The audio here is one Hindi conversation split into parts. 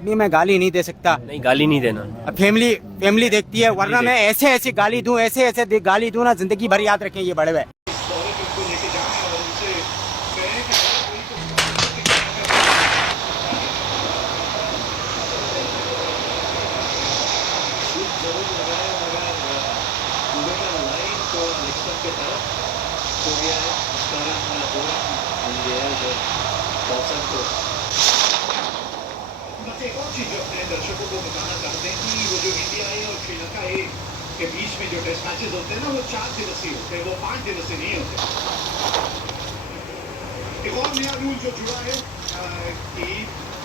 अभी मैं गाली नहीं दे सकता। नहीं, गाली नहीं देना। अब फैमिली देखती है, वरना मैं ऐसे ऐसे गाली दूं, ऐसे गाली दूं ना, जिंदगी भर याद रखें ये बड़े भाई। बस एक और चीज जो अपने दर्शकों को बताना चाहते हैं कि वो जो इंडिया ए और श्रीलंका ए के बीच में जो टेस्ट मैचेस होते हैं ना, वो 4 दिवसीय होते हैं, वो 5 दिवसीय नहीं होते। एक और नया रूल जो जुड़ा है कि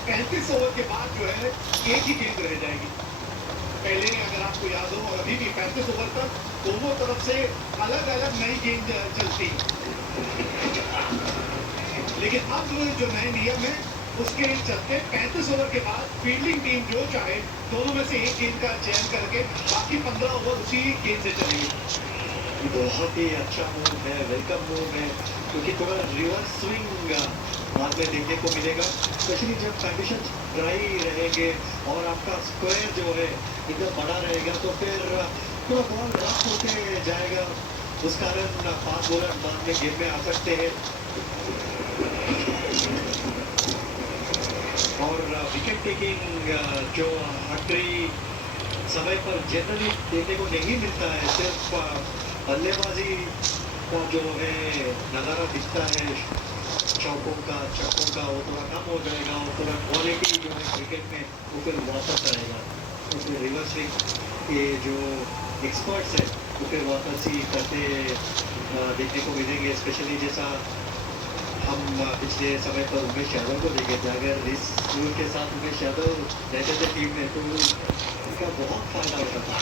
35 ओवर के बाद जो है एक ही गेंद रह जाएगी। पहले अगर आपको याद हो, और अभी भी 35 ओवर तक दोनों तरफ से अलग अलग नई गेंद चलती, लेकिन अब जो नए नियम है उसके चलते 35 ओवर के बाद फील्डिंग टीम जो चाहे दोनों में से एक गेंद का चयन करके बाकी 15 ओवर उसी गेंद से चलेगी। बहुत ही अच्छा मूव है, वेलकम मूव है, क्योंकि थोड़ा रिवर्स स्विंग बाद में देखने को मिलेगा, स्पेशली जब कंडीशन ड्राई रहेंगे और आपका स्क्वायर जो है एकदम बड़ा रहेगा, तो फिर थोड़ा बॉल रफ होते जाएगा, उस कारण 5 बॉलर बाद में गेम में आ सकते हैं। और विकेट टेकिंग जो हटरी समय पर जनरली देखने को नहीं मिलता है, सिर्फ बल्लेबाजी का जो है नज़ारा दिखता है चौकों का छक्कों का, वो थोड़ा कम हो जाएगा और थोड़ा क्वालिटी जो है क्रिकेट में वो फिर वापस आएगा। उसमें रिवर्स स्विंग के जो एक्सपर्ट्स हैं वो फिर वापस ही करते देखने को मिलेंगे, स्पेशली जैसा हम पिछले समय पर उमेश यादव को देखे थे। अगर इस रूल के साथ उमेश यादव रहते थे टीम में तो उनका बहुत फायदा होता था।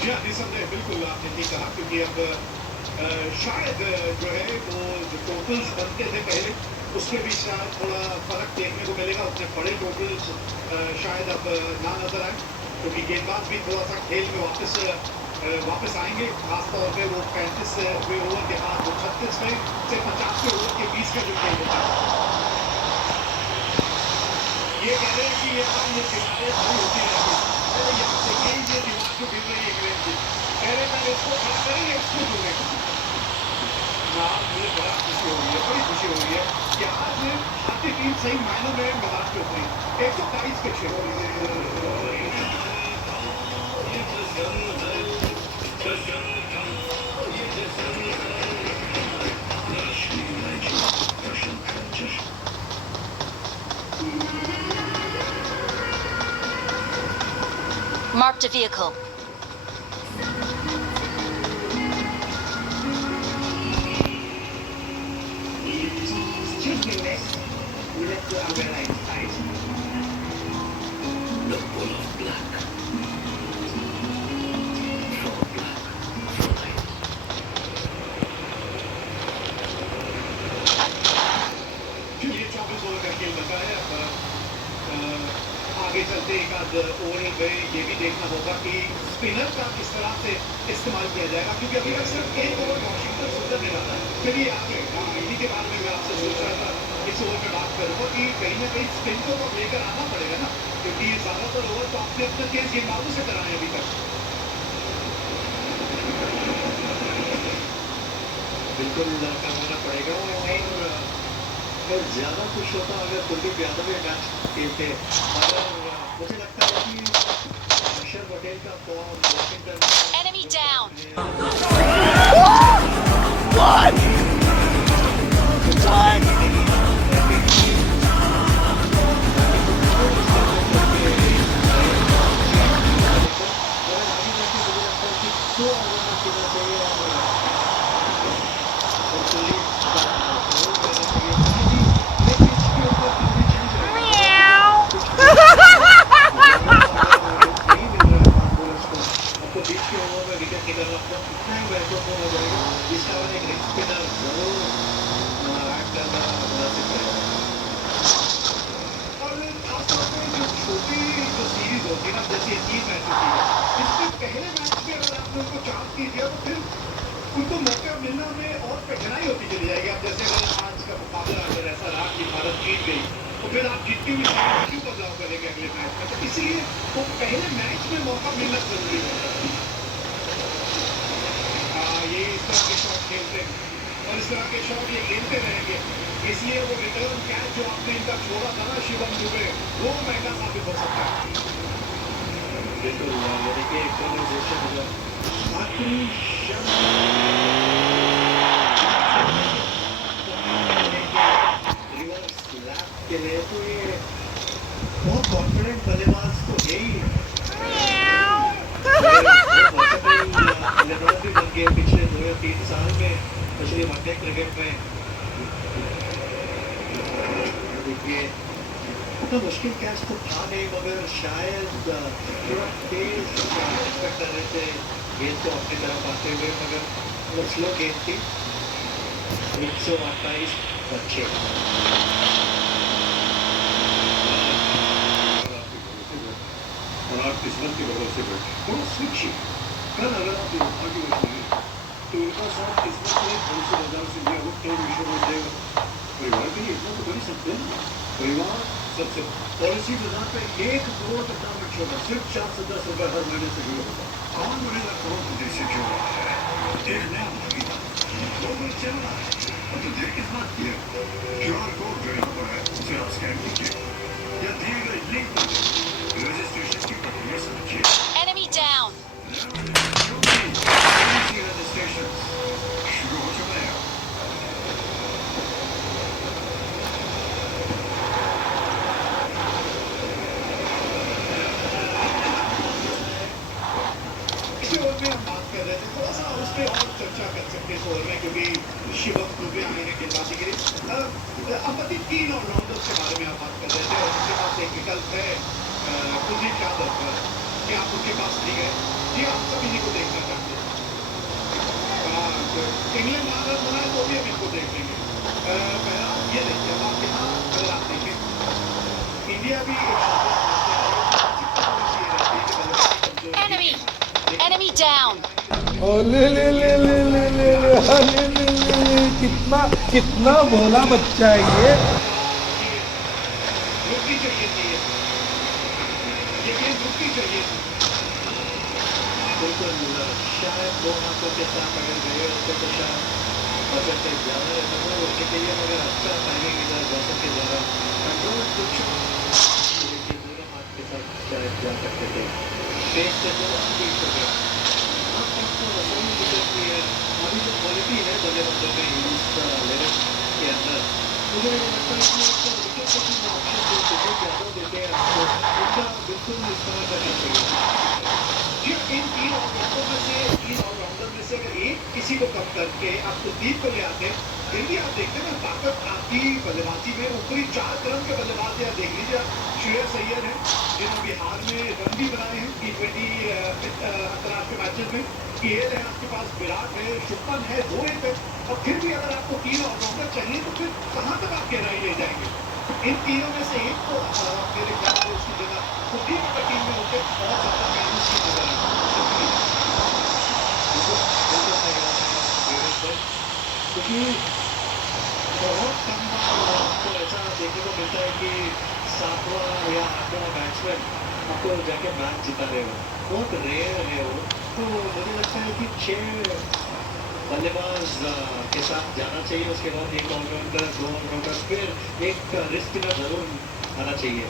जी हाँ, निसंदेह बिल्कुल आपने ठीक कहा, क्योंकि अब शायद जो है वो जो टोटल्स बनते थे पहले उसमें भी शायद थोड़ा फर्क देखने को मिलेगा। उतने बड़े टोटल्स शायद अब ना नजर आए, क्योंकि गेंदबाज भी थोड़ा सा खेल में वापस आएंगे, खासतौर पे वो 35वें ओवर के बाद वो 36वें से 50वें ओवर के बीच का जो खेल होता है। ये कह रहे हैं कि ये काम ये दीवारें खड़ी होती रहेगी, अरे यहाँ से ये दीवार जो गिर रही है इंग्लैंड की, कह रहे मैंने इसको खड़ा करेंगे, इसको जुड़ेगा ना। मुझे बड़ा खुशी हो रही है, बड़ी खुशी हो रही है कि आज भारतीय टीम सही मायनों में मैदान पे उतरी। 122 के 6। Marked a vehicle. Excuse me, miss. We left the umbrella inside. The bull of black. ये 24 ओवर का खेल बचा है। अब आगे चलते एक आध ओवर में ये भी देखना होगा कि स्पिनर का किस तरह से इस्तेमाल किया जाएगा, क्योंकि अभी तक सिर्फ एक ओवर वॉशिंगटन सुंदर ने डाला है। चलिए आगे इन्हीं के बारे में मैं आपसे सोच रहा था इस ओवर में बात करूंगा कि कहीं ना कहीं स्पिन को तो लेकर आना पड़ेगा ना, क्योंकि ज्यादातर ओवर तो आपने अपने तेज गेंदबाजों से कराए अभी तक। बिल्कुल करवाना पड़ेगा। और मैं ज्यादा खुश होता अगर कुलदीप यादव ये मैच खेलते, मगर मुझे लगता है कि अक्षर पटेल का फॉर्म वॉशिंगटन Enemy down. पहले मैच में अगर आपने उनको चांस नहीं दिया तो फिर उनको मौका मिलना तुलना में और कठिनाई होती चली जाएगी। अब जैसे अगर आज का मुकाबला अगर ऐसा रहा कि भारत जीत गई, तो फिर आप जीतती हुई सीरीज क्यों बदलाव करेंगे अगले मैच में? तो इसलिए वो पहले मैच में मौका मिलना जरूरी है। ये इस तरह के शॉट खेलते हैं और इस तरह के शॉट ये खेलते रहेंगे, इसलिए वो रिटर्न कैच जो आपने इनका छोड़ा था ना शिवम दुबे, वो महंगा साबित हो सकता है। बिल्कुल, यानी कि कन्वर्सेशन जो आखिरी रिवर्स लैप के लिए तो ये बहुत कॉन्फिडेंट बल्लेबाज तो है ही। लेब्रॉन भी बन गए पिछले 2 या 3 साल में, स्पेशली वनडे क्रिकेट में। देखिए तो मुश्किल कैच तो था नहीं, मगर शायद थोड़ा तेज एक्सपेक्ट कर रहे थे गेंद को अपनी तरफ आते हुए, मगर वो स्लो गेंद थी। 128 बच्चे और आप किस्मत की वजह से बैठे थोड़ा स्विच। कल अगर आप योद्धा की वजह से तो उनका साथ किस्मत में थोड़ी सी वजह से दिया वो कई विषयों में देगा। परिवार के लिए इतना तो कर ही सकते हैं। परिवार सबसे पॉलिसी बाजार पे 1 करोड़ तक का मिक्स होगा, सिर्फ 4 से 10 रुपए हर महीने से शुरू होगा। कौन बनेगा करोड़पति से क्यों रहा है? एक नया भागीदार 2 मिनट चल रहा है और तो देर किस बात की है? QR कोड जो यहाँ पर है उसे आप स्कैन कीजिए या दिए गए लिंक पर रजिस्ट्रेशन की प्रक्रिया समझिए। Enemy down. रजिस्ट्रेशन शुरू हो चुका है। इसी ओवर में हम बात कर रहे थे, थोड़ा सा उस पर और चर्चा कर सकते हैं इस ओवर में, क्योंकि शिवम दुबे आए हैं गेंदबाजी के लिए। अब 3 ऑलराउंडर्स के बारे में आप बात कर रहे थे और उनके पास एक विकल्प है कुलदीप यादव का, कि आप उनके पास नहीं गए। जी आप सभी जी को देखना चाहते हैं। इंग्लैंड भारत बनाए तो भी हम इनको देख लेंगे। पहला ये देखिए, अब आप यहाँ अगर आप देखें इंडिया भी Enemy. Enemy down. ले ले ले ले ले ले ले हाँ, ले ले ले ले कितना कितना भोला बच्चा है ये। रुकनी चाहिए थी ये गेंद रुकनी चाहिए थी। बिल्कुल शायद 2 हाथों के साथ अगर गए होते तो शायद बचत से ज़्यादा रहता था रोकने के लिए, मगर अच्छा टाइमिंग इधर बचत के ज़्यादा कंट्रोल कुछ देखिए दोनों हाथ के साथ शायद जा सकते थे। फेस से तो ठीक हो गया। आप तो सही विकेट की है। अभी जो क्वालिटी है बल्लेबाजों में इस लेवल के अंदर, मुझे लगता है कि विकेट टेकिंग ऑप्शन जो विकेट ज़्यादा देते हैं आपको, उनका बिल्कुल इस्तेमाल करना चाहिए। इन 3 ऑलराउंडर में से अगर एक किसी को कम करके आप कुलदीप को ले आते हैं, फिर भी आप देखते हैं ना ताकत आपकी बल्लेबाजी में। ऊपरी 4 क्रम के बल्लेबाज या देख लीजिए, श्रेयस अय्यर है जिन्होंने बिहार में रन भी बनाए हैं T20 अंतर्राष्ट्रीय मैचेस में। केएल है आपके पास, विराट है, शुभमन है, रोहित है। और फिर भी अगर आपको 3 ऑलराउंडर चाहिए तो फिर कहाँ तक आप गहराई ले जाएंगे? इन तीनों में से एक को मेरे ख्याल में उसकी जगह कुलदीप अगर टीम में होते बहुत ज़्यादा मैच की नजर आता क्योंकि बहुत कम आपको ऐसा देखने को मिलता है कि 7वां या 8वां बैट्समैन आपको जाके मैच जिता देगा, बहुत रेयर है वो। तो मुझे लगता है कि 6 बल्लेबाज के साथ जाना चाहिए, उसके बाद 1 ऑलराउंडर 2 ऑलराउंडर, फिर एक रिस्क स्पिनर जरूर आना चाहिए।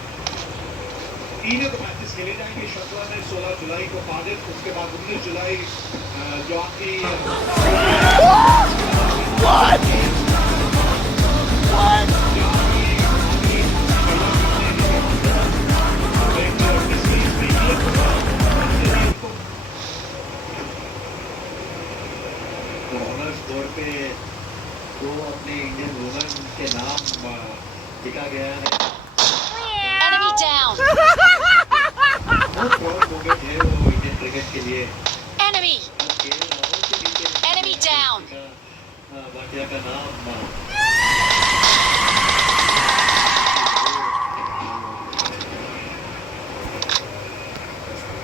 3 तो मैचेस खेले जाएंगे। शतरंज में 16 जुलाई को कार्डिफ, उसके बाद 19 जुलाई जो आपकी ऑनर्स बोर्ड पे 2 अपने इंडियन वुमेन के नाम लिखा गया है। Enemy down. बहुत प्राउड मोमेंट है वो इंडियन क्रिकेट के लिए। Enemy. Enemy down. वाटिया का नाम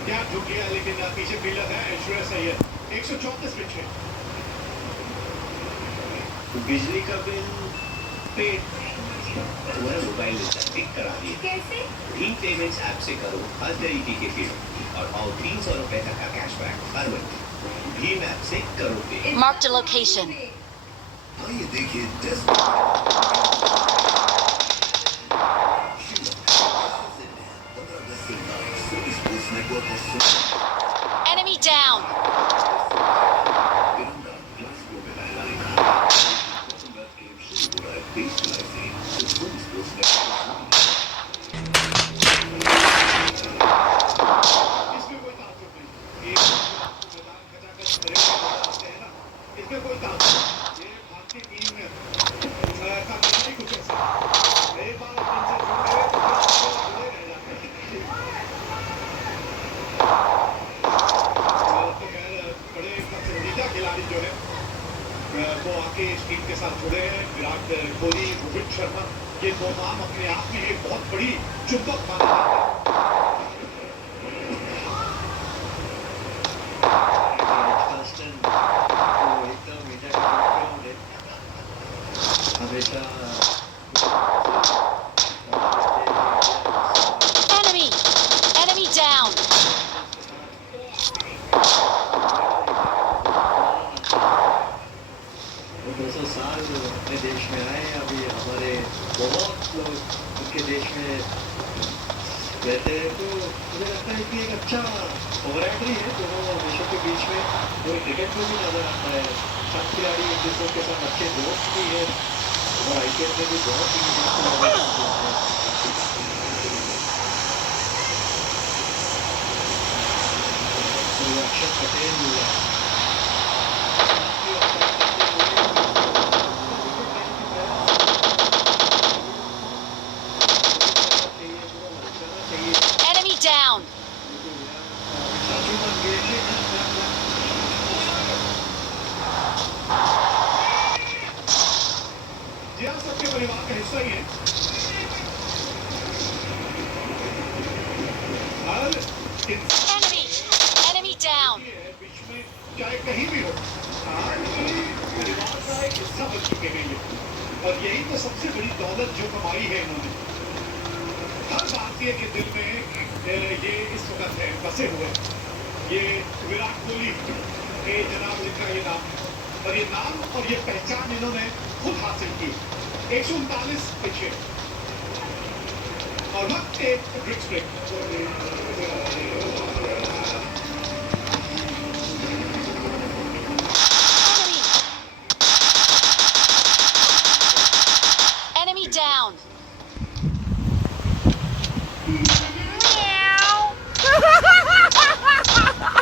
क्या झुक गया, लेकिन पीछे फील्डर है श्रेयस अय्यर। 134 पिच है। बिजली का बिल पेड तुम्हारा मोबाइल रिचार्ज टिक करा दिए कैसे? भीम पेमेंट्स ऐप से करो हर तरीके के बिल और पाओ 300 रुपए तक का कैशबैक हर महीने। भीम ऐप से करो पे। Marked a location. आइए देखिए Enemy down. इसमें कोई ताकत ये भारतीय टीम का नहीं कुछ ऐसा एक बार इनसे जुड़े जुड़े रह जाते हैं तो खैर बड़े पसंदीदा खिलाड़ी जो है वो आके इस टीम के साथ जुड़े हैं विराट कोहली रोहित शर्मा ये दो नाम अपने आप में एक बहुत बड़ी चुंबक माना जाता है हमेशा Enemy down. वो 200 साल अपने देश में आए अभी हमारे बहुत लोग उनके देश में रहते हैं तो मुझे लगता है कि एक अच्छा ओवरराइडर है दोनों देशों के बीच में वो क्रिकेट में भी नजर आता है सब खिलाड़ी एक दूसरे के साथ अच्छे दोस्त भी है और आईपीएल में भी बहुत ही नजर आते हैं अक्षर पटेल Enemy down. जी आप सबके परिवार का हिस्सा ही है हर Enemy down. बीच में चाहे कहीं भी हो परिवार का एक हिस्सा बन चुके हैं ये और यही तो सबसे बड़ी दौलत जो कमाई है इन्होंने हर भारतीय के दिल में ये इस वक्त है बसे हुए ये विराट कोहली के जनाब इनका ये नाम है और ये नाम और ये पहचान इन्होंने खुद हासिल की 139 पिछे और वक्त एक drinks Enemy down.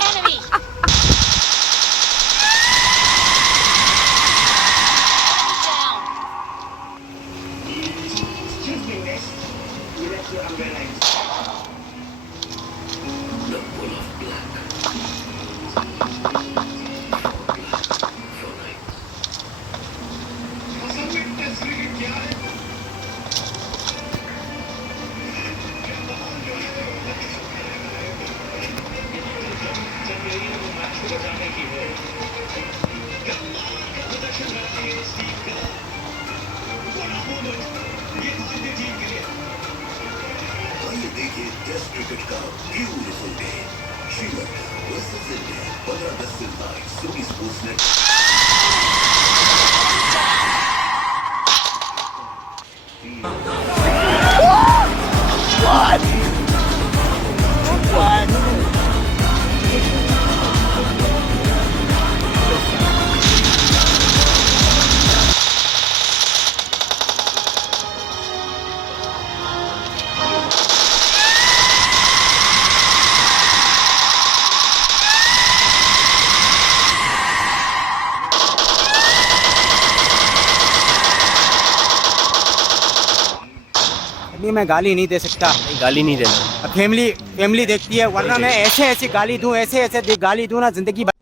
Enemy. Down. क्या है बचाने की है प्रदर्शन करती है इस टीम का ये भारतीय टीम के लिए आइए देखिए टेस्ट क्रिकेट का beautiful day Sri Lanka versus India 15 से 9 सोनी स्पोर्ट्स नेट अभी मैं गाली नहीं दे सकता गाली नहीं देना फैमिली देखती है वरना मैं ऐसे ऐसी गाली दूं ऐसे ऐसे गाली दूं ना जिंदगी भर